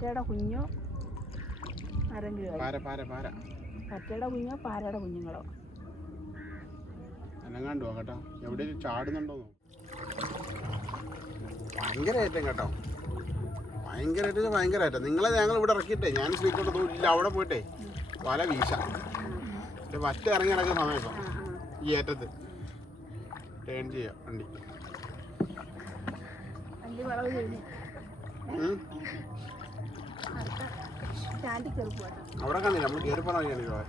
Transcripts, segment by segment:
പറ്റയുടെ കുഞ്ഞോ ആരെങ്കിലും പറ്റയുടെ കുഞ്ഞോ പാരയുടെ കുഞ്ഞുങ്ങളോ അനങ്ങാണ്ടോ കേട്ടോ എവിടെയും ചാടുന്നുണ്ടോ ഭയങ്കരമായിട്ടും കേട്ടോ ഭയങ്കരമായിട്ട് നിങ്ങളെ ഞങ്ങൾ ഇവിടെ ഇറക്കിയിട്ടേ ഞാൻ സ്പീക്കോട്ട് തോന്നില്ല അവിടെ പോയിട്ടേ വല വീശ വറ്റ ഇറങ്ങി നടക്കുന്ന സമയം ഇപ്പം ഈ ഏറ്റത്ത് ടേൺ ചെയ്യാം വണ്ടി അവിടെ കണ്ടില്ല നമ്മൾ കയറിപ്പോണ വഴിയാണ്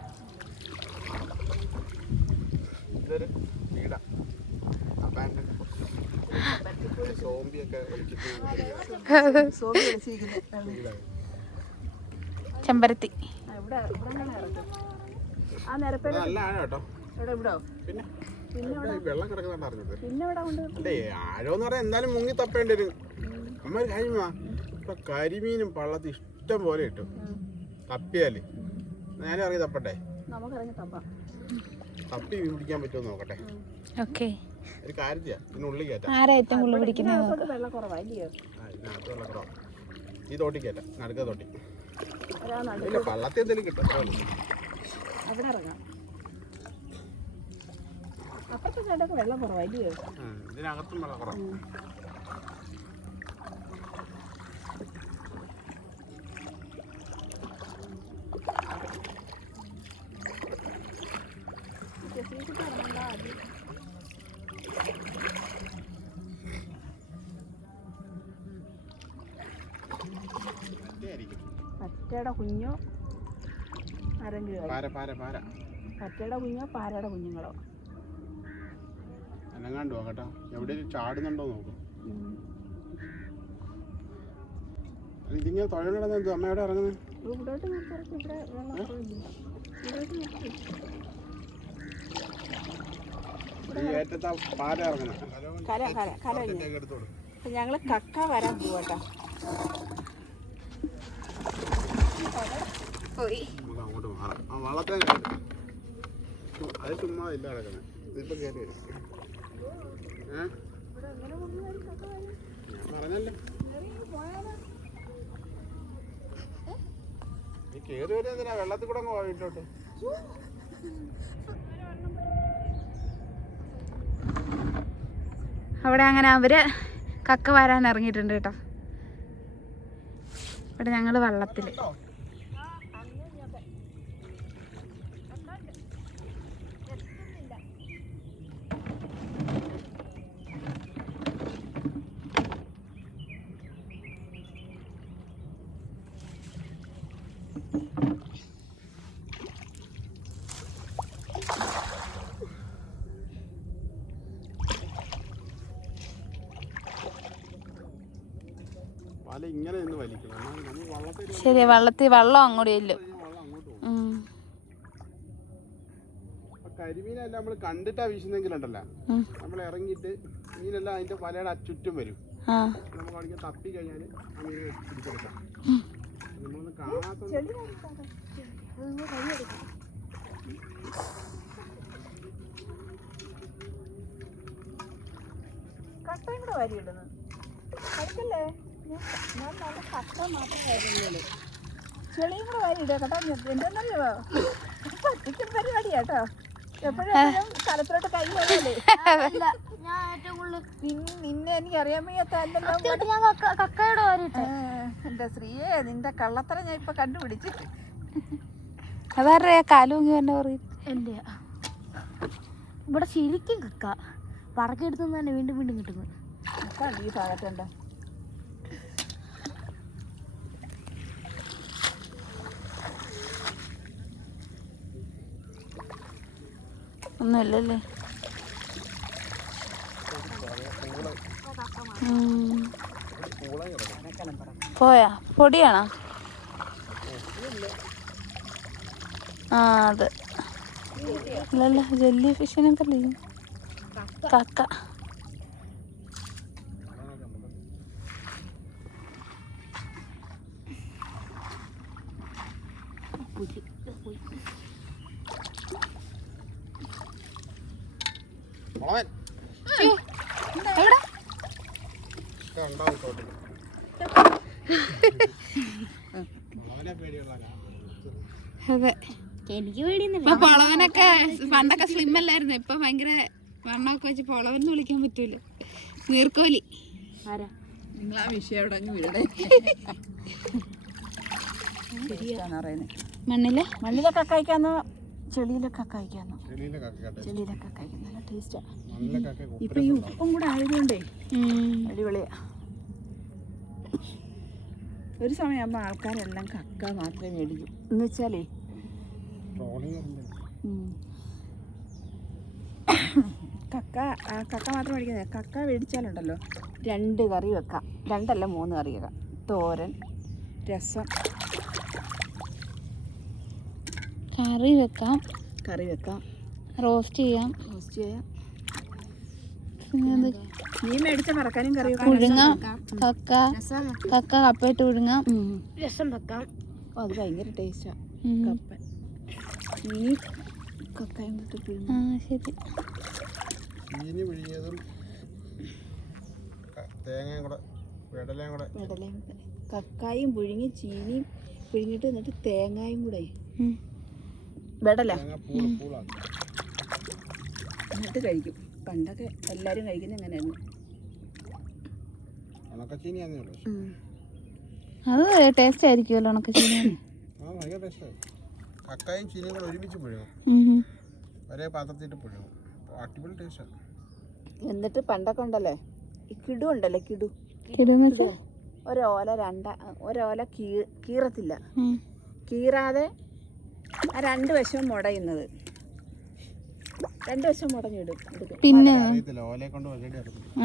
ഇതൊരു വീടാ സോംബിയൊക്കെ ചെമ്പരത്തി നല്ല ആഴം കേട്ടോ പിന്നെ വെള്ളം കിടക്കുന്നുണ്ട് അറിഞ്ഞത് അല്ലേ ആഴമെന്ന് പറയാൻ എന്തായാലും മുങ്ങി തപ്പേണ്ടി വരും അമ്മ ഒരു കാര്യമാ ഇപ്പൊ കരിമീനും പള്ളത്തി ഇഷ്ടം പോലെ കിട്ടും തപ്പിയാല് ഞാനും ഇറങ്ങി തപ്പട്ടെ തപ്പി പിടിക്കാൻ പറ്റുമോ നോക്കട്ടെ ഒരു കാര്യം ചെയ്യാം ഇതിനുള്ളിൽ കയറ്റാം ഈ തോട്ടി കയറ്റാം നടുക്ക തോട്ടി ഇല്ല പള്ളത്തി എന്തെങ്കിലും കിട്ടും ഇതിനകത്തും വെള്ളം കുറവാണ് പറ്റയുടെ കുഞ്ഞോ ആരെങ്കിലും പറ്റയുടെ കുഞ്ഞോ പാരയുടെ കുഞ്ഞുങ്ങളോ അനങ്ങാണ്ടോ കേട്ടോ എവിടെയും ചാടുന്നുണ്ടോ നോക്കും ഇതിങ്ങനെ തൊഴിലിടുന്ന അമ്മ എവിടെ ഇറങ്ങുന്നത് പാര ഇറങ്ങുന്നത് ഞങ്ങള് കക്ക വരാൻ പോവാട്ടോ അങ്ങോട്ട് മാറാം ആ വള്ളത്തെ അത് ചുമ്മാ ഇല്ല കിടക്കുന്നത് ഇതിപ്പോ കയറി വരും ഞാൻ പറഞ്ഞല്ലേ നീ കയറി വരും എന്തിനാ വെള്ളത്തിൽ കൂടെ അങ്ങ് പോയിട്ടോട്ട് അവിടെ അങ്ങനെ അവര് കക്ക വരാൻ ഇറങ്ങിയിട്ടുണ്ട് കേട്ടോ ഇവിടെ ഞങ്ങള് വെള്ളത്തില് ശരി വള്ളത്തിൽ വെള്ളം അങ്ങോട്ട് ചെല്ലും കരിമീനെല്ലാം നമ്മൾ കണ്ടിട്ടാ വീശുന്നെങ്കിലുണ്ടല്ലോ നമ്മൾ ഇറങ്ങിയിട്ട് മീനെല്ലാം അതിന്റെ വലയുടെ ചുറ്റും വരും നമുക്ക് അവിടെ തപ്പി കഴിഞ്ഞാൽ ആ മീൻ പിടിച്ചെടുക്കാം നമ്മളൊന്നും കാണാത്ത കട്ടയും കൂടെ വാരിയിടുന്നു കഴിക്കല്ലേ ഞാൻ നല്ല കട്ട മാത്രം വാരിയുള്ളൂ ചെളിയും കൂടെ വാരിയിടുക കേട്ടോ എന്തെന്നറിയോ പറ്റിക്കും പരിപാടിയാട്ടോ എപ്പോഴും സ്ഥലത്തിലോട്ട് കൈ പോയല്ലേ നിന്നെ എനിക്ക് അറിയാൻ വയ്യാത്തല്ലോ എന്റെ ശ്രീയെ നിന്റെ കള്ളത്തരം ഞാൻ ഇപ്പൊ കണ്ടുപിടിച്ച് അതാരുടെ കാലൂങ്ങി തന്നെ പറയും എൻ്റെ ഇവിടെ ശരിക്കും കക്ക പറക്കെടുത്തു തന്നെ വീണ്ടും വീണ്ടും കിട്ടുന്നു ഈ ഭാഗത്തുണ്ടോ ഒന്നുമില്ലല്ലേ പോയാ പൊടിയാണോ ആ അത് ഇല്ലല്ല ജെല്ലി ഫിഷിനെ പറയും കക്ക അവനെ പേടിയുള്ള അതെ. എനിക്ക് പേടിയൊന്നുമില്ല. ഇപ്പൊ പൊളവനൊക്കെ പണ്ടൊക്കെ സ്ലിം അല്ലായിരുന്നു, ഇപ്പൊ ഭയങ്കര വണ്ണമൊക്കെ വെച്ച് പൊളവൻ എന്ന് വിളിക്കാൻ പറ്റൂല. നീർക്കോലി. ആരാ? നിങ്ങൾ ആ വിഷയം അവിടെ അങ്ങ് വിടണേ. മണ്ണില് മണ്ണിലൊക്കെ കഴിക്കാന്നോ ചെളിയിലൊക്കെ കഴിക്കാന്നോ? ചെളിയിലെ കക്കട്ടെ. ചെളിയിലൊക്കെ കഴിക്കാൻ നല്ല ടേസ്റ്റാ. നല്ല കക്ക ഇപ്പൊ ഈ ഉപ്പും കൂടെ ആയതുകൊണ്ടേ അടിപൊളിയാ. ഒരു സമയമാകുമ്പോൾ ആൾക്കാരെല്ലാം കക്ക മാത്രമേ മേടിക്കൂ. എന്ന് വെച്ചാലേ കക്ക മാത്രം മേടിക്കുന്നത്. കക്ക മേടിച്ചാലുണ്ടല്ലോ 2 കറി വെക്കാം, 2 അല്ല 3 കറി വെക്കാം. തോരൻ, രസം, കറി വെക്കാം, റോസ്റ്റ് ചെയ്യാം. മീൻ മേടിച്ച മറക്കാനും കറി വെക്കാം. പുഴുങ്ങാം. കക്ക കപ്പയിട്ട് പുഴുങ്ങാം. രസം വെക്കാം. അത് ഭയങ്കര ടേസ്റ്റാ. കപ്പ മീൻ കക്കയും കൂട്ടി പുഴുങ്ങും. ശരി. ചീനി പിഴിഞ്ഞതും തേങ്ങയും കൂടെ വെടലയും കൂടെ കക്കായും പുഴുങ്ങി ചീനിയും പുഴുങ്ങിയിട്ട് എന്നിട്ട് തേങ്ങായും കൂടെ വെടല എന്നിട്ട് കഴിക്കും. പണ്ടൊക്കെ എല്ലാവരും കഴിക്കുന്നത് എങ്ങനെയായിരുന്നു? അത് ടേസ്റ്റ് ആയിരിക്കുമല്ലോ ഉണക്ക ചീനി. കക്കായും ചീനിയും കൂടെ ഒരുമിച്ച് പുഴുങ്ങും, ഒരേ പാത്രത്തിട്ട് പുഴുങ്ങും. അടിപൊളി ടേസ്റ്റാണ്. എന്നിട്ട് പണ്ടൊക്കെ ഉണ്ടല്ലേ ഈ കിടു ഉണ്ടല്ലേ, ഒരോല കീറത്തില്ല. കീറാതെ ആ 2 വശവും മുടയുന്നത്, 2 വശം മുടഞ്ഞിടും. പിന്നെ ഓലയെ കൊണ്ട്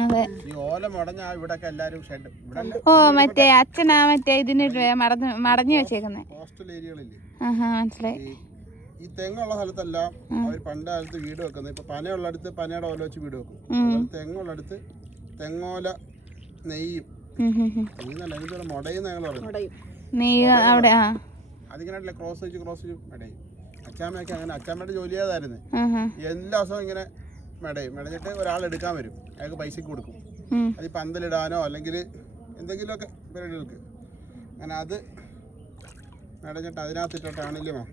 അതെ. ഈ ഓല മുടഞ്ഞ ഇവിടൊക്കെ എല്ലാരും ഓ മറ്റേ അച്ഛനാ മറ്റേ ഇതിന് മടഞ്ഞു വെച്ചേക്കുന്നേ കോസ്റ്റൽ ഏരിയകളില്ലേ, മനസ്സിലായി. ഈ തെങ്ങുള്ള സ്ഥലത്തെല്ലാം അവർ പണ്ട് കാലത്ത് വീട് വെക്കുന്നത്. ഇപ്പൊ പനയുള്ളടുത്ത് പനയുടെ ഓല വെച്ച് വീട് വെക്കും. തെങ്ങുള്ളടുത്ത് തെങ്ങോല നെയ്യും. നെയ്യുന്നല്ല, ഇതിന്റെ മുടയുന്ന ഞങ്ങൾ പറയും. അതിങ്ങനെ ക്രോസ് വെച്ച് മെടയും. അച്ചാമ്മയൊക്കെ അങ്ങനെ, അച്ചാമ്മയുടെ ജോലി ചെയ്തായിരുന്നു. എല്ലാ ദിവസവും ഇങ്ങനെ മെടഞ്ഞിട്ട് ഒരാൾ എടുക്കാൻ വരും, അയാൾക്ക് പൈസക്ക് കൊടുക്കും. അത് പന്തലിടാനോ അല്ലെങ്കിൽ എന്തെങ്കിലുമൊക്കെ പരിപാടികൾക്ക്. അങ്ങനെ അത് മെടഞ്ഞിട്ട് അതിനകത്തിട്ടാണില്ലേ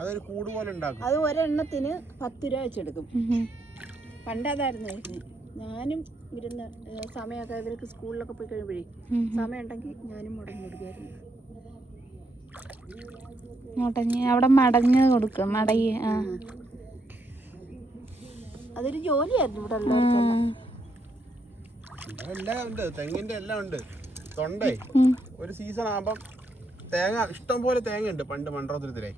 അതൊരു കൂട് പോലെ ഉണ്ടാക്കും. അത് ഒരെണ്ണത്തിന് 10 രൂപ വെച്ചെടുക്കും. പണ്ടതായിരുന്നു. ഞാനും ഇരുന്ന് സമയമൊക്കെ ഇവർക്ക് സ്കൂളിലൊക്കെ പോയി കഴിയുമ്പോഴേ സമയം ഉണ്ടെങ്കിൽ ഞാനും മുടങ്ങി കൊടുക്കുമായിരുന്നു. അവിടെ മടഞ്ഞ് കൊടുക്കും, മടങ്ങി. അതൊരു ജോലിയായിരുന്നു ഇവിടെ ഉള്ളവർക്കെല്ലാം. എല്ലാം ഉണ്ട്, തെങ്ങിന്റെ എല്ലാം ഉണ്ട്. തൊണ്ടേ ഒരു സീസൺ ആകുമ്പം തേങ്ങ ഇഷ്ടം പോലെ തേങ്ങ ഉണ്ട്. പണ്ട് മൺട്രോത്തുരത്തിലെ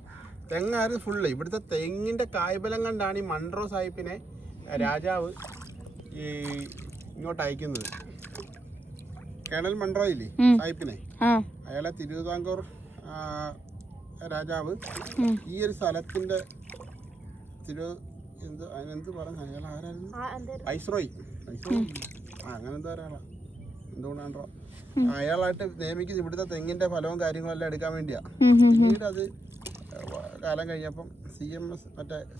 തെങ്ങായിരുന്നു ഫുള്ള്. ഇവിടുത്തെ തെങ്ങിന്റെ കായ്ബലം കണ്ടാണ് ഈ മൺട്രോ സാഹിബിനെ രാജാവ് ഈ ഇങ്ങോട്ട് അയക്കുന്നത്. കേണൽ മൺട്രോ ഇല്ലേ സാഹിബിനെ, അയാളെ തിരുവിതാംകൂർ രാജാവ് ഈ ഒരു സ്ഥലത്തിന്റെ എന്ത് പറഞ്ഞു, അയാൾ ആരായിരുന്നു? വൈസ്രോയി അങ്ങനെ എന്താ ഒരാളാ, എന്തുകൊണ്ടാണോ അയാളായിട്ട് നിയമിക്കുന്നത് ഇവിടുത്തെ തെങ്ങിന്റെ ഫലവും കാര്യങ്ങളെല്ലാം എടുക്കാൻ വേണ്ടിയാ. പിന്നീട് അത് കാലം കഴിഞ്ഞപ്പം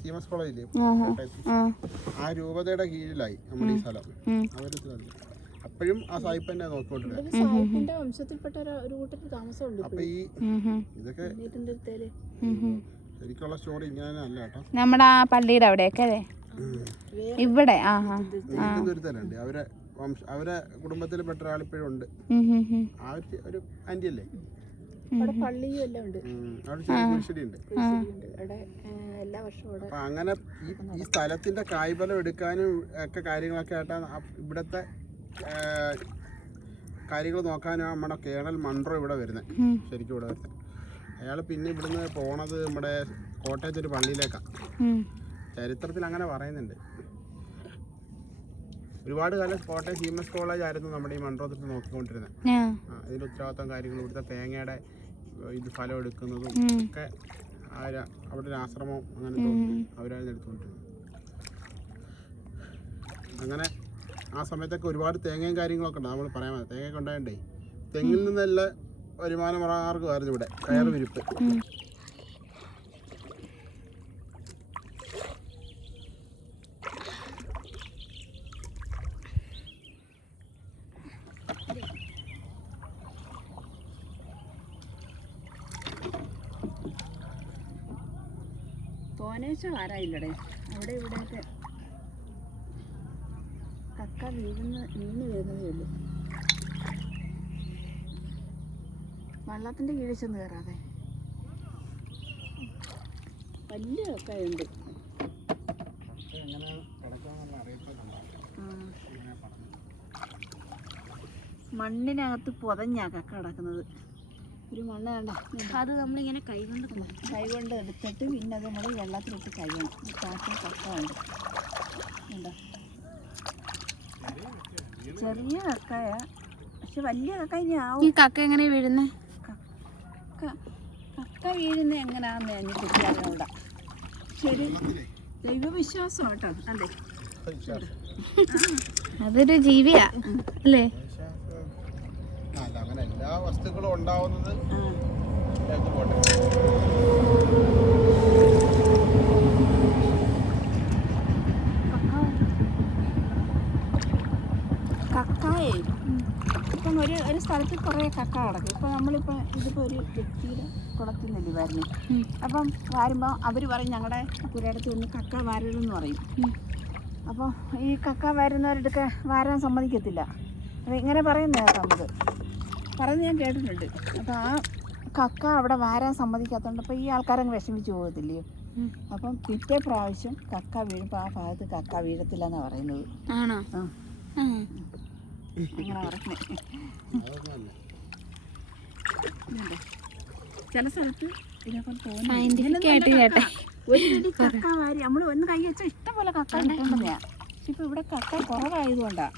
CMS കോളേജില്ലേ ആ രൂപതയുടെ കീഴിലായി നമ്മുടെ ഈ സ്ഥലം. അപ്പോഴും ആ സാഹിബ് തന്നെ നോക്കിക്കൊണ്ടിരുന്നത്. വംശത്തിൽപ്പെട്ട ഒരു കൂട്ടത്തിൽ താമസമുണ്ട്. അപ്പൊ ഈ ഇതൊക്കെ ശരിക്കുള്ള സ്റ്റോറി ഇങ്ങനെ അല്ല കേട്ടോ. നമ്മുടെ ആ പള്ളിയുടെ അവിടെയൊക്കെ അല്ലേ ഇവിടെ ദുരിതലുണ്ട്. അവരെ കുടുംബത്തിൽപ്പെട്ട ഒരാളിപ്പോഴും ഉണ്ട്. ആ ഒരു ആന്റി അല്ലേ, പള്ളിയും എല്ലാം ഉണ്ട്. എല്ലാ വർഷവും അപ്പൊ അങ്ങനെ ഈ സ്ഥലത്തിന്റെ കായ്ഫലം എടുക്കാനും ഒക്കെ കാര്യങ്ങളൊക്കെ ആയിട്ടാണ് ഇവിടത്തെ കാര്യങ്ങൾ നോക്കാനും നമ്മുടെ കേണൽ മൺട്രോ ഇവിടെ വരുന്നത്. ശരിക്കും ഇവിടെ വരുന്നത് അയാൾ പിന്നെ ഇവിടുന്ന് പോണത് നമ്മുടെ കോട്ടയത്തെ ഒരു പള്ളിയിലേക്കാണ്. ചരിത്രത്തിൽ അങ്ങനെ പറയുന്നുണ്ട്. ഒരുപാട് കാലം കോട്ടയം CMS കോളേജ് ആയിരുന്നു നമ്മുടെ ഈ മൺട്രോത്തിൽ നോക്കിക്കൊണ്ടിരുന്നത്. അതിന്റെ ഉത്തരവാദിത്തം കാര്യങ്ങളും ഇവിടുത്തെ തേങ്ങയുടെ ഇത് ഫലം എടുക്കുന്നതും ഒക്കെ അവിടെ ഒരു ആശ്രമം അങ്ങനെ അവരായിരുന്നു എടുത്തുകൊണ്ടിരുന്നത്. അങ്ങനെ ആ സമയത്തൊക്കെ ഒരുപാട് തേങ്ങയും കാര്യങ്ങളൊക്കെ ഉണ്ട്. നമ്മൾ പറയാൻ മതി, തേങ്ങയൊക്കെ ഉണ്ടായണ്ടേ തെങ്ങിൽ നിന്നല്ല വരുമാന മാർഗമായിരുന്നു ഇവിടെ കയറ് വിരിപ്പ്. മാനേശം ആരായില്ലടേ. അവിടെ ഇവിടെയൊക്കെ കക്ക വീണ് വരുന്നതേ ഉള്ളൂ. വള്ളത്തിൻ്റെ കീഴിൽ ചെന്ന് കയറാതെ. വലിയ കക്കയുണ്ട്. മണ്ണിനകത്ത് പൊതഞ്ഞാ കക്ക കിടക്കുന്നത്. ഒരു മണ്ണ് കണ്ട, അത് നമ്മളിങ്ങനെ കൈകൊണ്ട് എടുത്തിട്ട് പിന്നെ അത് നമ്മൾ വെള്ളത്തിലിട്ട് കഴിയണം. കാട്ടിൽ കക്ക ഉണ്ട്. കണ്ടോ, ചെറിയ കക്കയ, പക്ഷെ വലിയ കക്ക ഇനി ആവും. ഈ കക്ക എങ്ങനെയാ വീഴുന്നേ? കക്ക വീഴുന്ന എങ്ങനെയാണെന്ന് എനിക്ക് അറിഞ്ഞൂടാ. ശരി, ദൈവവിശ്വാസം കേട്ടോ. അല്ലേ, അതൊരു ജീവിയാ അല്ലേ? അങ്ങനെ എല്ലാ വസ്തുക്കളും ഉണ്ടാവുന്നത് കക്കായേ ഇപ്പം ഒരു സ്ഥലത്ത് കുറേ കക്ക കിടക്കും. ഇപ്പം നമ്മളിപ്പോൾ ഇതിപ്പോൾ ഒരു വ്യക്തിയുടെ കുളത്തിൽ നെല്ലി വാരുന്നു. അപ്പം വാരുമ്പോൾ അവർ പറയും ഞങ്ങളുടെ പുരയിടത്ത് നിന്ന് കക്ക വാരരുതെന്ന് പറയും. അപ്പോൾ ഈ കക്ക വാരുന്നവരുടെയൊക്കെ വാരാൻ സമ്മതിക്കത്തില്ല. അത് ഇങ്ങനെ പറയുന്നത് നമുക്ക് പറഞ്ഞ് ഞാൻ കേട്ടിട്ടുണ്ട്. അപ്പോൾ ആ കക്ക അവിടെ വാരാൻ സമ്മതിക്കാത്തതുകൊണ്ട് അപ്പോൾ ഈ ആൾക്കാരങ്ങ് വിഷമിച്ച് പോകത്തില്ലയോ. അപ്പം പിറ്റേ പ്രാവശ്യം കക്ക വീഴുമ്പോൾ ആ ഭാഗത്ത് കക്ക വീഴത്തില്ലെന്നാണ് പറയുന്നത്. ആണോ? ആ, അങ്ങനെ പറയുന്നത്. ചില സ്ഥലത്ത് ഇതേപോലെ തോന്നുന്നു ഒരു പിടി കക്ക വാരി നമ്മൾ ഒന്ന് കൈ വെച്ചാൽ ഇഷ്ടംപോലെ കക്ക കിട്ടേണ്ടതാ. പക്ഷെ ഇപ്പം ഇവിടെ കക്ക കുറവായതുകൊണ്ടാണ്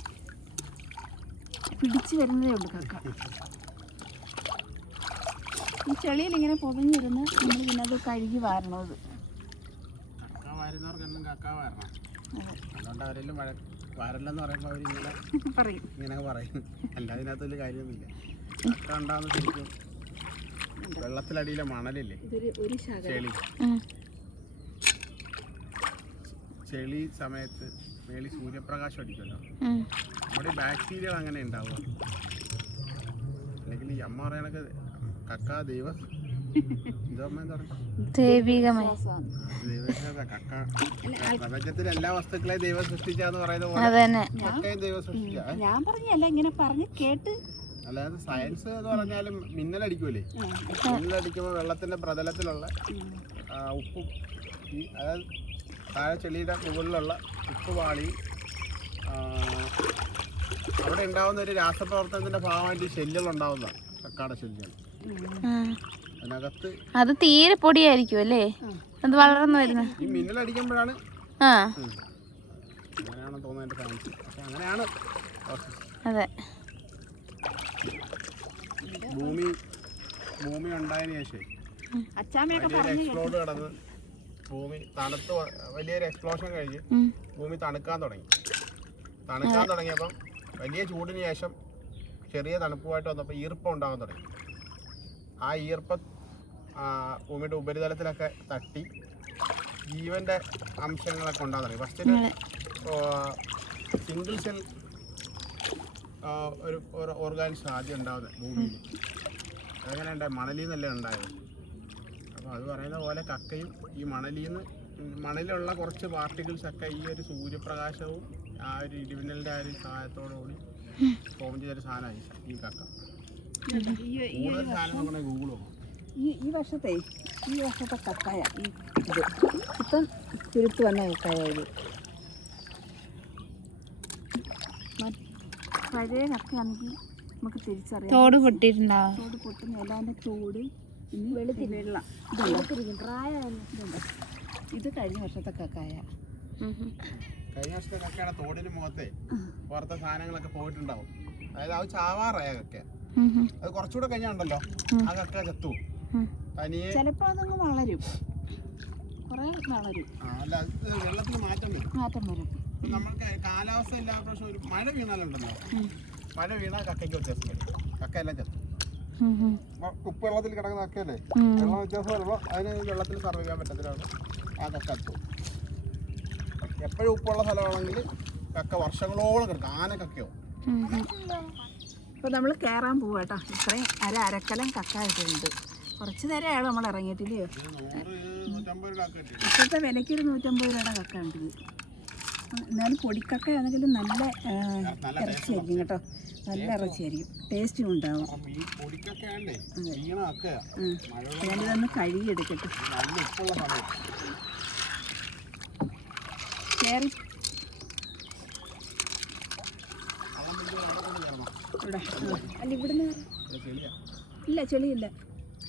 പിടിച്ചു വരുന്നതേ ഉള്ളൂ കക്ക. ഈ ചെളിയിൽ ഇങ്ങനെ പൊതിഞ്ഞിരുന്ന് നമ്മൾ പിന്നെ അത് കഴുകി വാരണത്. വാരല്ലെന്ന് പറയുമ്പോൾ അവരിങ്ങനെ പറയും, ഇങ്ങനെ പറയും. അല്ലാതെ ഇതിനകത്ത് വലിയ കാര്യമൊന്നുമില്ല. കക്ക ഉണ്ടാകുന്ന ശരിക്കും വെള്ളത്തിലടിയിലെ മണലില്ലേ, ഒരു ശകലം ചെളി സമയത്ത് മേളിൽ സൂര്യപ്രകാശം അടിക്കുമല്ലോ, നമ്മുടെ ബാക്ടീരിയകൾ അങ്ങനെ ഉണ്ടാവുക. അല്ലെങ്കിൽ ഈ അമ്മ പറയണക്ക് കക്ക കക്ക പ്രപഞ്ചത്തിലെ എല്ലാ വസ്തുക്കളെയും ദൈവം സൃഷ്ടിച്ചാന്ന് പറയുന്ന പോലെ കക്കയും ദൈവം സൃഷ്ടിച്ച. ഞാൻ പറഞ്ഞല്ല, ഇങ്ങനെ പറഞ്ഞ് കേട്ട്. അല്ലാതെ സയൻസ് എന്ന് പറഞ്ഞാലും മിന്നലടിക്കൂലേ, മിന്നലടിക്കുമ്പോൾ വെള്ളത്തിന്റെ പ്രതലത്തിലുള്ള ഉപ്പും ഈ അതായത് താഴെ ചെളിയുടെ മുകളിലുള്ള ഉപ്പ് പാളി അവിടെ ഉണ്ടാവുന്ന ഒരു രാസപ്രവർത്തനത്തിന്റെ ഭാഗമായിട്ട് ഈ ശല്യങ്ങൾ ഉണ്ടാവുന്നതാണ് കക്കാടെ ശല്യം. അതിനകത്ത് അത് തീരെ പൊടിയായിരിക്കും അല്ലേ, അത് വളർന്നു വരുന്നത്. ഈ മിന്നലടിക്കുമ്പോഴാണ് അങ്ങനെയാണ് തോന്നുന്നത് സയൻസ്. പക്ഷെ അങ്ങനെയാണ് അതെ. ഭൂമി ഉണ്ടായതിനു ശേഷം എക്സ്പ്ലോഡ് കിടന്ന് ഭൂമി തണുത്ത് വലിയൊരു എക്സ്പ്ലോഷൻ കഴിഞ്ഞ് ഭൂമി തണുക്കാൻ തുടങ്ങിയപ്പം വലിയ ചൂടിന് ശേഷം ചെറിയ തണുപ്പുമായിട്ട് വന്നപ്പോൾ ഈർപ്പം ഉണ്ടാകാൻ തുടങ്ങി. ആ ഈർപ്പം ഭൂമിയുടെ ഉപരിതലത്തിലൊക്കെ തട്ടി ജീവന്റെ അംശങ്ങളൊക്കെ ഉണ്ടാകാൻ തുടങ്ങി. ഫസ്റ്റ് സിംഗിൾ സെൽ ഒരു ഓർഗാനിസം ആദ്യം ഉണ്ടാകുന്നത് ഭൂമിയിൽ. അങ്ങനെ ഉണ്ടായി, മണലിൽ നിന്നല്ലേ ഉണ്ടായത്. അപ്പോൾ അത് പറയുന്ന പോലെ കക്കയും ഈ മണലിലുള്ള കുറച്ച് പാർട്ടിക്കിൾസൊക്കെ ഈ ഒരു സൂര്യപ്രകാശവും ആ ഒരു ഇടിമിന്നലിൻ്റെ ആ ഒരു സഹായത്തോടുകൂടി ഫോം ചെയ്തൊരു സാധനമായി ഈ കക്ക. കൂടുതൽ സാധനം നമ്മുടെ ഗൂഗിൾ നോക്കും. ഈ വർഷത്തെ കക്കായ ഇത് ഇപ്പം ചുരുത്ത് വന്ന കക്കായ ഇത്. പഴയ കക്കയാണെങ്കിൽ നമുക്ക് തിരിച്ചറിയാം. തോട് പൊട്ടിയിട്ടുണ്ടാവും. തോട് പൊട്ടുന്ന എല്ലാൻ്റെ തോട് വെള്ളം ഇത് കഴിഞ്ഞ വർഷത്തെ കക്കായ. കഴിഞ്ഞ വർഷത്തെ കക്കയുടെ തോടിന് മുഖത്തെ പുറത്തെ സാധനങ്ങളൊക്കെ പോയിട്ടുണ്ടാവും. അതായത് അത് ചാവാറായ കക്ക. അത് കുറച്ചുകൂടെ കഴിഞ്ഞുണ്ടല്ലോ ആ കക്ക ചത്തു തനിയെ. ചിലപ്പോൾ അതങ്ങ് വളരും, കുറെ വളരും. അല്ല, അത് വെള്ളത്തിന് മാറ്റം വരും. നമ്മൾക്ക് കാലാവസ്ഥ എല്ലാ പ്രാവശ്യം ഒരു മഴ വീണാലുണ്ടല്ലോ, മഴ വീണാൽ കക്കയ്ക്ക് വ്യത്യാസം വരും. കക്ക എല്ലാം ചത്തു. ഉപ്പ് വെള്ളത്തിൽ കിടക്കുന്ന കക്കയല്ലേ, വെള്ളം വ്യത്യാസം വരുമ്പോൾ അതിന് വെള്ളത്തിൽ സർവൈവ് ചെയ്യാൻ പറ്റത്തിലാണ് ആ കക്ക ചത്തു. എപ്പോഴും ഉപ്പുള്ള സ്ഥലമാണെങ്കിൽ കക്ക വർഷങ്ങളോളം കിടക്കും. ആനക്കക്കയോ. ഇപ്പോൾ നമ്മൾ കയറാൻ പോവാട്ടോ. ഇത്രയും അരക്കലം കക്ക ഇട്ടുണ്ട്. കുറച്ച് നേരമാണ് നമ്മൾ ഇറങ്ങിയിട്ടില്ലയോ. 150 രൂപ കിട്ടി. ഇപ്പോഴത്തെ വിലയ്ക്ക് ഒരു 150 രൂപയുടെ കക്ക ഉണ്ട് ഇത്. എന്നാലും പൊടിക്കക്കയാണെങ്കിലും നല്ല ഇറച്ചിയായിരിക്കും കേട്ടോ. നല്ല ഇറച്ചിയായിരിക്കും, ടേസ്റ്റും ഉണ്ടാവും. അപ്പം ഈ പൊടിക്കൊക്കെ ആണ്ടേ വീണ കക്കയാ. ഞാനിതൊന്ന് കഴുകിയെടുക്കട്ടെ. നല്ല ഉപ്പുള്ള സമയം. കയറി ഇവിടെ അല്ല ഇവിടുന്ന് ഇല്ല ചെളിയില്ല,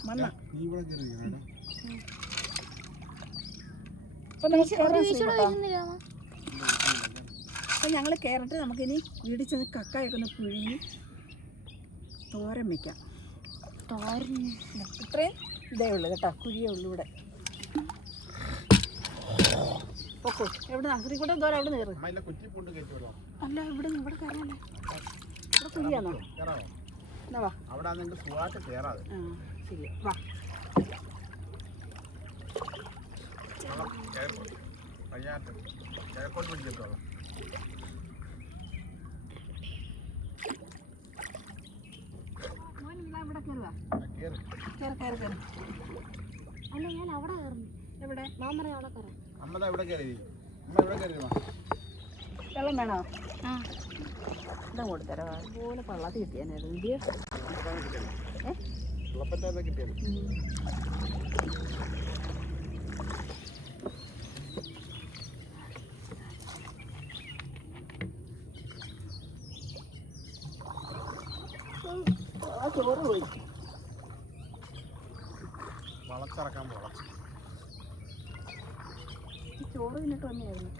മണ്ണ. നീ ഇവിടെ കയറി അപ്പം ഞങ്ങൾ കയറിട്ട് നമുക്കിനി വീട്ടിൽ ചെന്ന് കക്കയൊക്കെ ഒന്ന് പുഴുങ്ങി തോരൻ വയ്ക്കാം. തോരൻ ഇത്രയും ഇതേ ഉള്ളൂ കേട്ടോ, കുഴിയേ ഉള്ളൂ ഇവിടെ. ഓക്കോ എവിടെ നസറി കൂടെ തോര അവിടെ കയറി. അല്ല ഇവിടെ ഇവിടെ കയറാനേ, ഇവിടെ കുഴിയാണോ? എന്നാ വാ. അവിടെ സുഖമായിട്ട് കയറാതെ. ആ ശരി വാ. കിഴക്കോട്ട് പിടിക്കട്ടോ. ഇവിടെ കയറുക, കയറി കയറി കയറി. അല്ല ഞാൻ അവിടെ കയറുന്നു. എവിടെ? മാമറ അവിടെ കയറാം. അമ്മ ഇവിടെ കയറി. അമ്മ ഇവിടെ കയറി. വെള്ളം വേണോ? ആ ഇതും കൊടുത്തരാം. അതുപോലെ പള്ളാത്തി കിട്ടിയാനായിരുന്നു ഇന്ത്യ. വെള്ളപ്പറ്റാതെ കിട്ടിയത്. ആ ചോറ് പോയി. വളച്ചിറക്കാൻ പോകാം. ചോറ് തിന്നിട്ട് വന്നെയായിരുന്നു.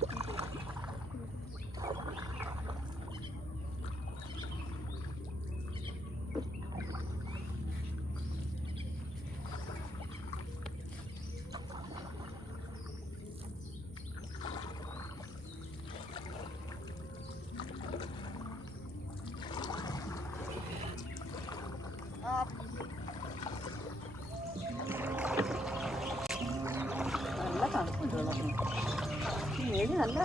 നല്ല തണുപ്പുണ്ട് വെള്ളത്തിന്. ഏഴ് നല്ല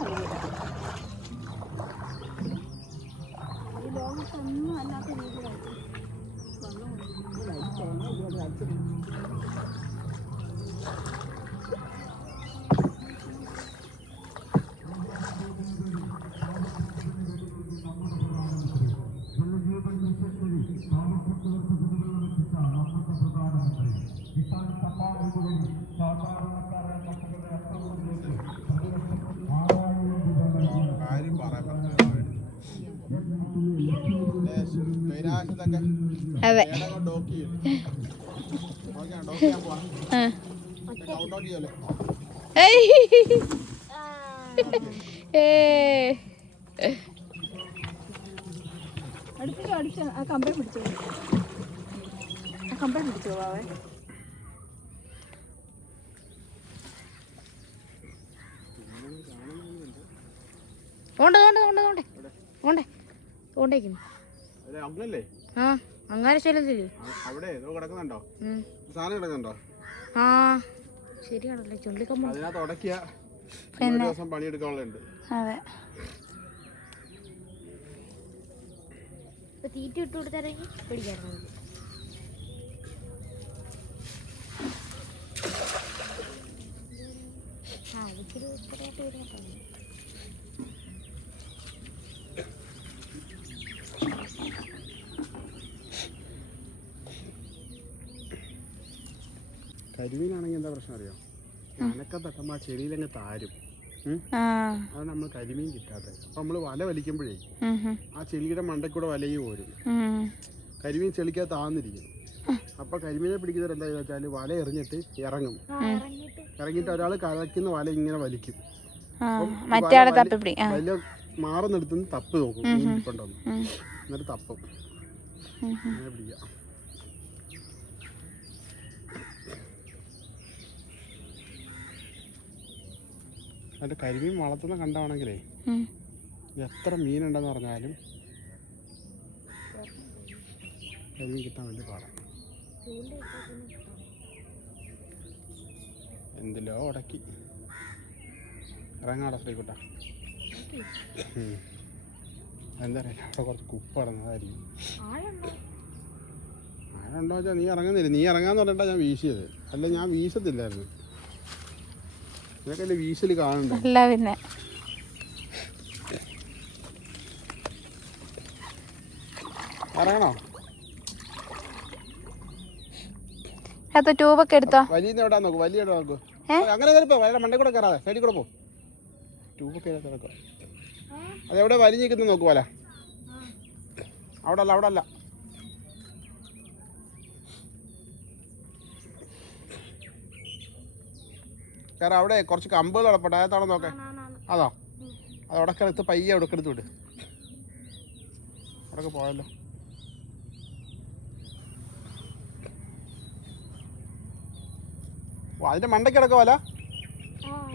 ഈ ലോകത്തൊന്നും അല്ലാത്ത രീതിയിലായിട്ട് വെള്ളം കഴിച്ചിട്ട് കാര്യം പറയാൻ അതെ ഡോക്ക് ചെയ്യും. ഡോക്ക് ചെയ്യാൻ പോവാ. കൗണ്ട് ഔട്ട് ചെയ്യല്ലേ. അടുപ്പിച്ച് അടിച്ച ആ കമ്പേ പിടിച്ചോ, ആ കമ്പേ പിടിച്ചോ വാവേ. അങ്ങനല്ലേ ആ അങ്ങനെ ശരിയല്ലേ? അവിടെ ഏതോ കിടക്കുന്നുണ്ടോ? സാധനം കിടക്കുന്നുണ്ടോ? ആ ശരിയാണല്ലേ, ചുള്ളിക്കമ്പ അതിനകത്ത് ഉടക്കിയ ദിവസം പണിയെടുക്കാനുള്ളുണ്ട്. അതെ തീറ്റ ഇട്ട് കൊടുത്താലെങ്കിൽ പിടിക്കാറുണ്ട്. ആ ഇച്ചിരി ഇത്രയായിട്ട് വരുന്നുണ്ടോ? കരിമീനാണെങ്കിൽ എന്താ പ്രശ്നം അറിയോ? അനക്കം തട്ടുമ്പോൾ ആ ചെടിയിലങ്ങ് താരും. അത് നമ്മൾ കരിമീൻ കിട്ടാത്തത്. അപ്പം നമ്മൾ വല വലിക്കുമ്പോഴേ ആ ചെളിയുടെ മണ്ടയ്ക്കൂടെ വലയും പോരും. കരിമീൻ ചെളിക്കകത്ത് താന്നിരിക്കും. അപ്പം കരിമീനെ പിടിക്കുന്നവർ എന്താ വെച്ചാൽ വല എറിഞ്ഞിട്ട് ഇറങ്ങും. ഇറങ്ങിയിട്ട് ഒരാൾ കലക്കുന്ന വല ഇങ്ങനെ വലിക്കും. വലിയ മാറുന്നെടുത്തുനിന്ന് തപ്പ് നോക്കും മീൻ ഇരിപ്പുണ്ടോന്ന്. എന്നിട്ട് തപ്പും. അങ്ങനെ പിടിക്കാം. അതിൻ്റെ കരിമീൻ വളർത്തുന്ന കണ്ടാണെങ്കിലേ എത്ര മീനുണ്ടെന്ന് പറഞ്ഞാലും കരിമീൻ കിട്ടാൻ വലിയ പാടാണ്. എന്തിലോ ഉടക്കി ഇറങ്ങാടെ ശ്രീകുട്ട. എന്താ പറയുക, അവിടെ കുറച്ച് കുപ്പ ഇറങ്ങുന്നതായിരിക്കും. ആരുണ്ടോ വെച്ചാൽ നീ ഇറങ്ങുന്നില്ല. നീ ഇറങ്ങാന്ന് പറഞ്ഞിട്ടാണ് ഞാൻ വീശിയത്. അല്ല ഞാൻ വീശത്തില്ലായിരുന്നു. ഇതൊക്കെ വീശല് കാണണ്ടേ? അല്ല പിന്നെ ഇറങ്ങണോ? അത് ട്യൂബൊക്കെ എടുത്തോ. വലിയ എവിടെ നോക്കൂ, വലിയ എവിടെ നോക്കൂ. അങ്ങനെ കയറിപ്പോ, വല്ല മണ്ടേ കൂടെ കയറാതെ സൈഡിൽ കൂടെ പോ. ട്യൂബൊക്കെ കിടക്കുക. അതെവിടെ വലിഞ്ഞിരിക്കുന്നു നോക്കൂ വല. അവിടെ അല്ല, അവിടെ അല്ല. കാരണം അവിടെ കുറച്ച് കമ്പുകൾ കിടപ്പട്ടെ, അകത്താണോ നോക്കേ? അതോ അത് ഉടക്കെടുത്ത് പയ്യെ ഉടക്കെടുത്ത് വിട്. അവിടെയൊക്കെ പോയല്ലോ. ഓ അതിന്റെ മണ്ടയ്ക്ക് കിടക്കുക വല.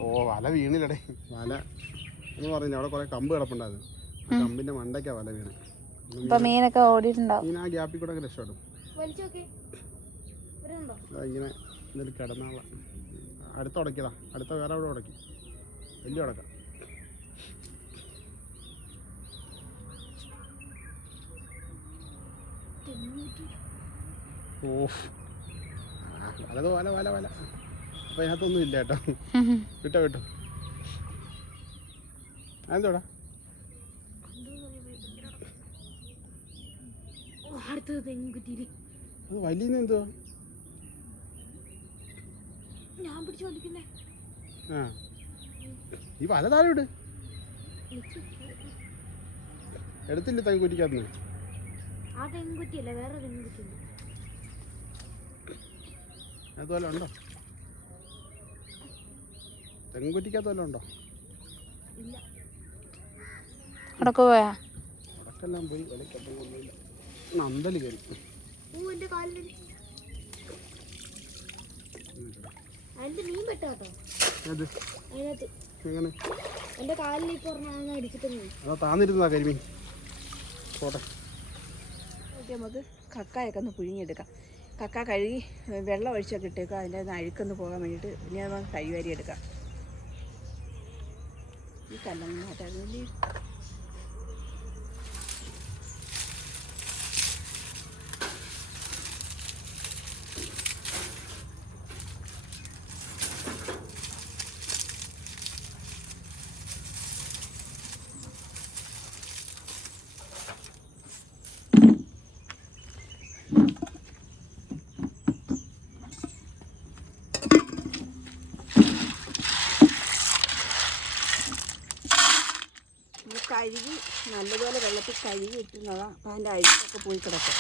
ഓ വല വീണില്ലടേ. വല എന്ന് പറഞ്ഞു അവിടെ കുറെ കമ്പ് കിടപ്പുണ്ടായിരുന്നു. കമ്പിന്റെ മണ്ടയ്ക്കാ വല വീണ്. മീനൊക്കെ ഓടിയിട്ടുണ്ടാവും. മീൻ ആ ഗ്യാപ്പിൽ കൂടെ ഒക്കെ രക്ഷപ്പെടും. ഇങ്ങനെ എന്തെങ്കിലും കിടന്നാള അടുത്ത ഉടക്കിയതാ. അടുത്ത വേറെ അവിടെ ഉടക്കി. വലിയ ഉടക്ക. ഓ വലത് വല വല വല. അപ്പൊ ഇതിനകത്തൊന്നും ഇല്ല കേട്ടോ. വിട്ടോ വിട്ടോ. അതെന്തോടാ? അത് വലിയ എന്തുവാ? ആ ഈ വല താഴെ വിട്. എടുത്തില്ല തെങ്കുറ്റിക്കകത്ത്. അതുപോലെ ഉണ്ടോ? തെങ്കുറ്റിക്കകത്ത് വല്ല ഉണ്ടോ? അവിടൊക്കെ പോയാ? അവിടക്കെല്ലാം പോയി. വിലക്കപ്പം കൊണ്ടില്ല. നന്തല് കയറി. അതാ താന്നിരുന്നതാ കരിമീൻ. പോട്ടെ. നമുക്ക് കക്കായൊക്കെ ഒന്ന് പുഴുങ്ങിയെടുക്കാം. കക്ക കഴുകി വെള്ളം ഒഴിച്ചൊക്കെ ഇട്ടേക്കുക. അതിൻ്റെ അഴുക്കൊന്ന് പോകാൻ വേണ്ടിയിട്ട് പിന്നെ നമുക്ക് കഴിവാരി എടുക്കാം. ഈ കല്ലൊന്നും മാറ്റാറില്ലേ? കഴുകി നല്ലപോലെ വെള്ളത്തിൽ കഴുകി ഇട്ടുന്നതാണ്. അപ്പം അതിൻ്റെ അഴുക്കൊക്കെ പോയി കിടക്കും.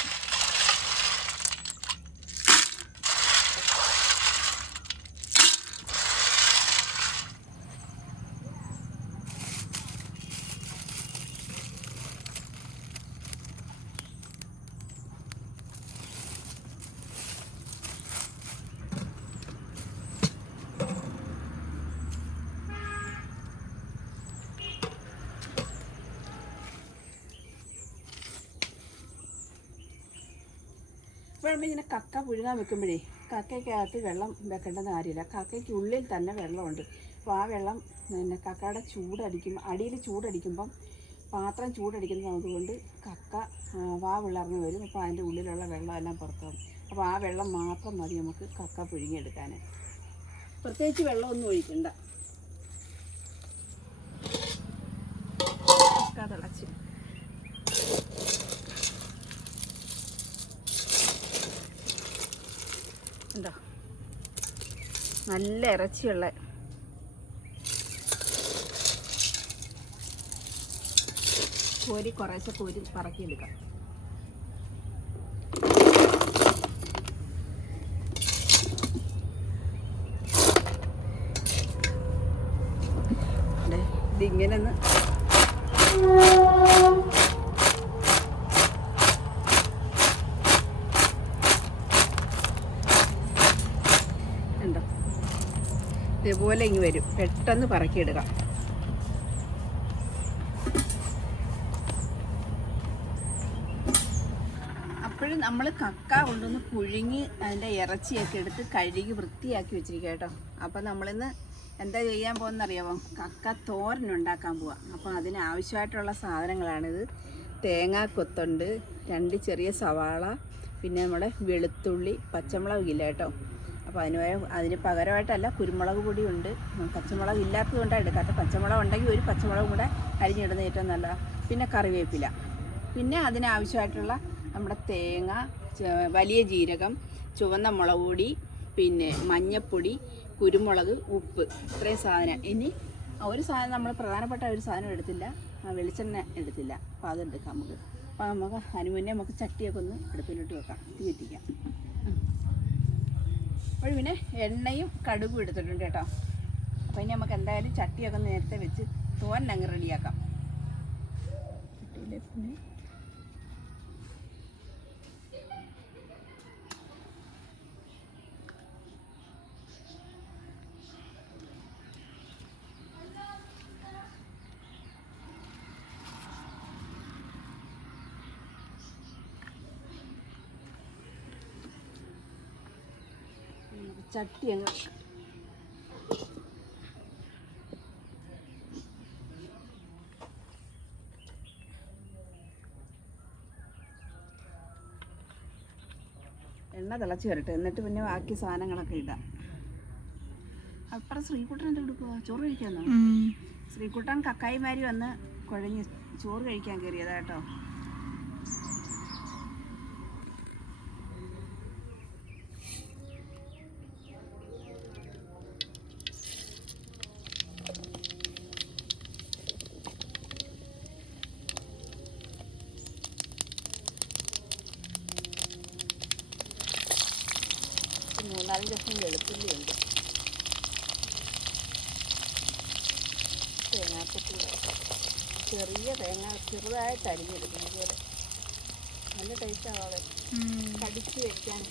ഇപ്പോഴും ഇങ്ങനെ കക്ക പുഴുങ്ങാൻ വെക്കുമ്പോഴേ കക്കയ്ക്കകത്ത് വെള്ളം വെക്കേണ്ടെന്ന് കാര്യമില്ല. കക്കയ്ക്ക് ഉള്ളിൽ തന്നെ വെള്ളമുണ്ട്. അപ്പോൾ ആ വെള്ളം പിന്നെ കക്കയുടെ ചൂടടിക്കുമ്പോൾ അടിയിൽ ചൂടടിക്കുമ്പം പാത്രം ചൂടടിക്കുന്നത് കൊണ്ട് കക്ക വാ വിളർന്ന് വരും. അപ്പോൾ അതിൻ്റെ ഉള്ളിലുള്ള വെള്ളമെല്ലാം പുറത്താവും. അപ്പോൾ ആ വെള്ളം മാത്രം മതി നമുക്ക് കക്ക പുഴുങ്ങിയെടുക്കാൻ. പ്രത്യേകിച്ച് വെള്ളമൊന്നും ഒഴിക്കണ്ട. കക്ക തിളച്ച് എന്താ നല്ല ഇറച്ചിയുള്ള കോരി കുറേശ്ശെ കോരി പറക്കിയെടുക്കാം. ഇതിങ്ങനെ ഒന്ന് ഉണ്ടോ ഇതേപോലെ ഇങ്ങ് വരും. പെട്ടെന്ന് പറക്കിയെടുക്കാം. അപ്പോഴും നമ്മൾ കക്ക കൊണ്ടൊന്ന് പുഴുങ്ങി അതിൻ്റെ ഇറച്ചിയൊക്കെ എടുത്ത് കഴുകി വൃത്തിയാക്കി വെച്ചിരിക്കുക കേട്ടോ. അപ്പം നമ്മളിന്ന് എന്താ ചെയ്യാൻ പോകുന്നറിയാമോ? കക്ക തോരനുണ്ടാക്കാൻ പോവാം. അപ്പോൾ അതിനാവശ്യമായിട്ടുള്ള സാധനങ്ങളാണിത്. തേങ്ങാക്കൊത്തുണ്ട്, 2 ചെറിയ സവാള, പിന്നെ നമ്മുടെ വെളുത്തുള്ളി, പച്ചമുളകില്ല കേട്ടോ. അപ്പോൾ അതിന് പകരമായിട്ടല്ല കുരുമുളക് പൊടിയുണ്ട്. പച്ചമുളക് ഇല്ലാത്തത് കൊണ്ടാണ് എടുക്കാത്ത. പച്ചമുളക് ഉണ്ടെങ്കിൽ ഒരു പച്ചമുളകും കൂടെ അരിഞ്ഞിടുന്നത് ഏറ്റവും നല്ലതാണ്. പിന്നെ കറിവേപ്പില, പിന്നെ അതിനാവശ്യമായിട്ടുള്ള നമ്മുടെ തേങ്ങ, വലിയ ജീരകം, ചുവന്ന മുളക് പൊടി, പിന്നെ മഞ്ഞൾപ്പൊടി, കുരുമുളക്, ഉപ്പ്, ഇത്രയും സാധനം. ഇനി ഒരു സാധനം നമ്മൾ പ്രധാനപ്പെട്ട ഒരു സാധനം എടുത്തില്ല, വെളിച്ചെണ്ണ എടുത്തില്ല. അപ്പോൾ അതെടുക്കാം നമുക്ക്. അപ്പോൾ അതിന് മുന്നേ നമുക്ക് ചട്ടിയൊക്കെ ഒന്ന് അടുപ്പിലിട്ട് വെക്കാം, തീ കത്തിക്കാം. അപ്പോൾ പിന്നെ എണ്ണയും കടുകും എടുത്തിട്ടുണ്ട് കേട്ടോ. അപ്പോൾ ഇനി നമുക്ക് എന്തായാലും ചട്ടിയൊക്കെ നേരത്തെ വെച്ച് തോരനങ്ങ് റെഡിയാക്കാം. ചട്ടിയിൽ പിന്നെ ചട്ടി അങ്ങ് എണ്ണ തിളച്ച് വരട്ടെ, എന്നിട്ട് പിന്നെ ബാക്കി സാധനങ്ങളൊക്കെ ഇടാം. അപ്പുറം ശ്രീകുട്ടൻ എന്താ കൊടുക്കുക? ചോറ് കഴിക്കാന്നോ? ശ്രീകുട്ടൻ കക്കായിമാരി വന്ന് കുഴഞ്ഞ് ചോറ് കഴിക്കാൻ കയറിയതാ കേട്ടോ. മൂന്നാല് ലക്ഷം വെളുത്തുള്ളിയുണ്ട്, തേങ്ങാക്കൊത്തൂടെ ചെറിയ തേങ്ങ ചെറുതായിട്ട് അരിഞ്ഞെടുക്കും. അതുപോലെ നല്ല ടേസ്റ്റാവാതെ കടിച്ച് വെക്കാൻ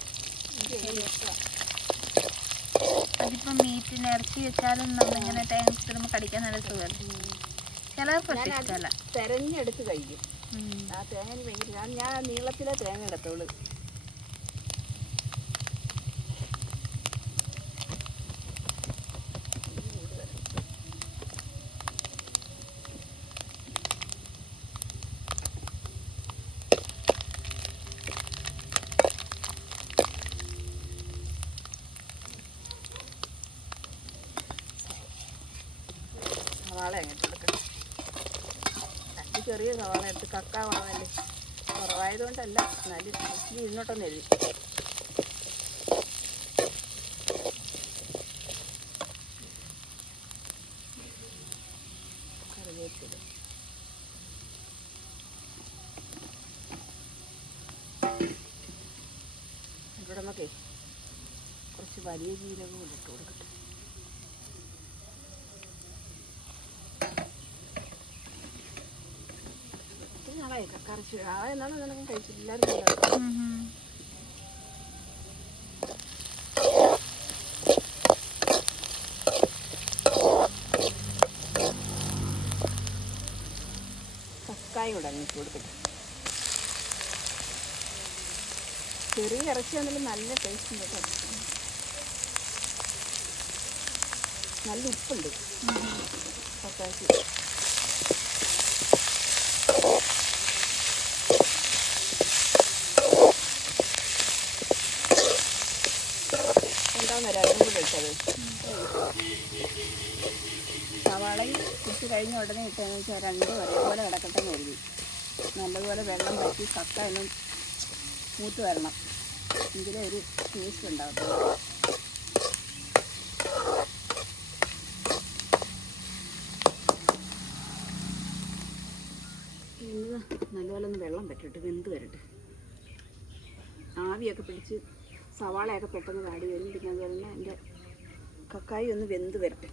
എനിക്ക് ഭയങ്കര ഇഷ്ടമാണ്. അതിപ്പോൾ മീറ്റിന് ഇറച്ചി വെച്ചാലും നമ്മളിങ്ങനെ തേങ്ങ ഇടുമ്പോൾ കടിക്കാൻ നല്ല സുഖമല്ല. ചിലർക്ക് ഇഷ്ടമല്ല. തിരഞ്ഞെടുത്ത് കഴിക്കും ആ തേങ്ങ. എനിക്ക് ഭയങ്കര ഞാൻ നീളത്തിലെ തേങ്ങ എടുത്തോളൂ. സവാള അങ്ങോട്ട് എടുക്കണം. ഇത് ചെറിയ സവാള എടുത്ത് കക്ക കുറവല്ലേ, കുറവായതുകൊണ്ടല്ല, എന്നാലും ഇച്ചിരി ഇന്നോട്ടൊന്ന് എഴുതി. കറിവേപ്പില, ഇവിടെ നോക്കേ കുറച്ച് വലിയ ജീരകവും ഇട്ട് കൊടുക്കട്ടെ. കറച്ച് എന്നാണ് നിനക്കും കഴിച്ചില്ല. എല്ലാവരും കക്കായും കൂടെ അങ്ങ് കൊടുക്കട്ടെ. ചെറിയ ഇറച്ചി ആണെങ്കിലും നല്ല ടേസ്റ്റ് ഉണ്ട് കേട്ടോ. നല്ല ഉപ്പുണ്ട് കക്കായ്ക്ക്. രണ്ടും കൂടെ ഇട്ടത് സവാളയും കുത്തി കഴിഞ്ഞ ഉടനെ ഇട്ടതെന്ന് വെച്ചാൽ രണ്ടും ഒരേപോലെ കിടക്കട്ടെ എന്ന് കരുതി. നല്ലതുപോലെ വെള്ളം പറ്റി കക്ക എന്നും മൂത്ത് വരണം, എങ്കിലേ ഒരു ടേസ്റ്റ് ഉണ്ടാകത്തുള്ളൂ. ഇന്ന് നല്ലപോലെ ഒന്ന് വെള്ളം പറ്റിട്ട് വെന്ത് വരട്ടെ. ആവിയൊക്കെ പിടിച്ച് സവാളയൊക്കെ പെട്ടെന്ന് വാടി വരും. പിന്നെ അതുപോലെ തന്നെ എൻ്റെ കക്കായി ഒന്ന് വെന്ത് വരട്ടെ.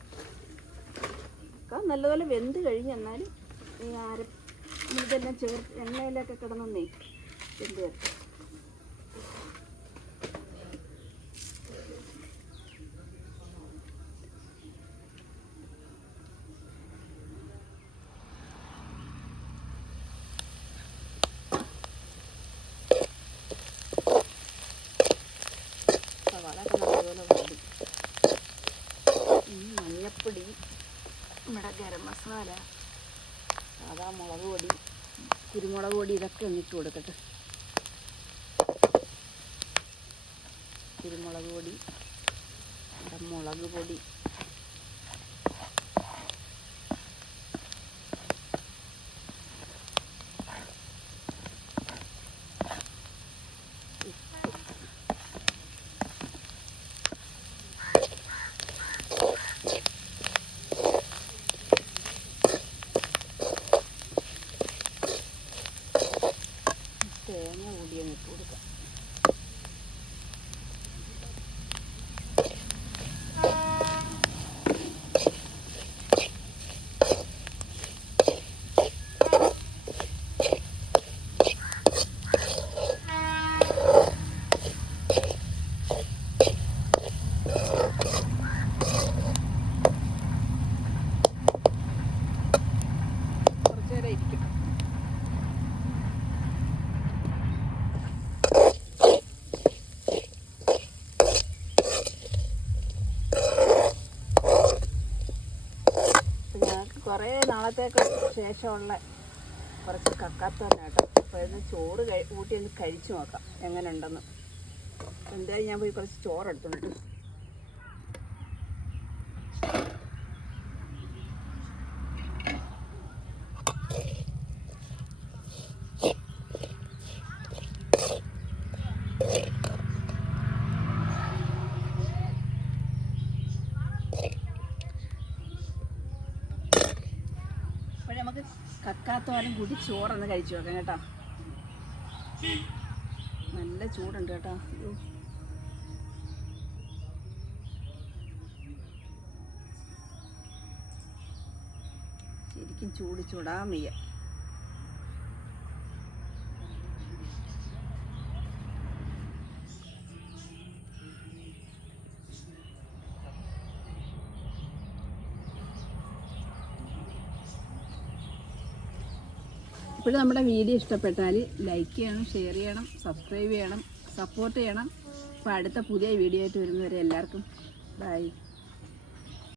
കക്ക നല്ലപോലെ വെന്ത് കഴിഞ്ഞെന്നാലും ഈ ഇതെല്ലാം എണ്ണയിലൊക്കെ കിടന്നേ വെന്ത് വരട്ടെ. സവാളയൊക്കെ നല്ലപോലെ വാടി. മഞ്ഞൾപ്പൊടി, നമ്മുടെ ഗരം മസാല, സാധാ മുളക് പൊടി, കുരുമുളക് പൊടി, ഇതൊക്കെ ഒന്നിട്ട് കൊടുക്കട്ടെ. കുരുമുളക് പൊടി, മുളക് പൊടി, തേങ്ങ കൂടിയൊന്ന് ഇട്ട് കൊടുക്കാം. കുറച്ച് നേരം ഇരിക്കും. ഞങ്ങൾക്ക് കുറേ നാളത്തേക്ക് ശേഷമുള്ള കുറച്ച് കക്കാത്തോരൻ കേട്ടോ. അപ്പോൾ ഇത് ചോറ് കൂട്ടി ഒന്ന് കഴിച്ചു നോക്കാം എങ്ങനെ ഉണ്ടെന്ന്. എന്തായാലും ഞാൻ പോയി കുറച്ച് ചോറ് എടുത്തോണ്ട്. അപ്പോൾ നമുക്ക് കക്കാത്തോരൻ കൂട്ടി ചോറൊന്ന് കഴിച്ചു നോക്കാം കേട്ടോ. നല്ല ചൂടുണ്ട് കേട്ടോ. അയ്യോ. ശരിക്കും ചൂടാൻ വയ്യ. ഇപ്പോഴും നമ്മുടെ വീഡിയോ ഇഷ്ടപ്പെട്ടാൽ ലൈക്ക് ചെയ്യണം, ഷെയർ ചെയ്യണം, സബ്സ്ക്രൈബ് ചെയ്യണം, സപ്പോർട്ട് ചെയ്യണം. അപ്പോൾ അടുത്ത പുതിയ വീഡിയോ ആയിട്ട് വരുന്നവരെ എല്ലാവർക്കും ബൈ.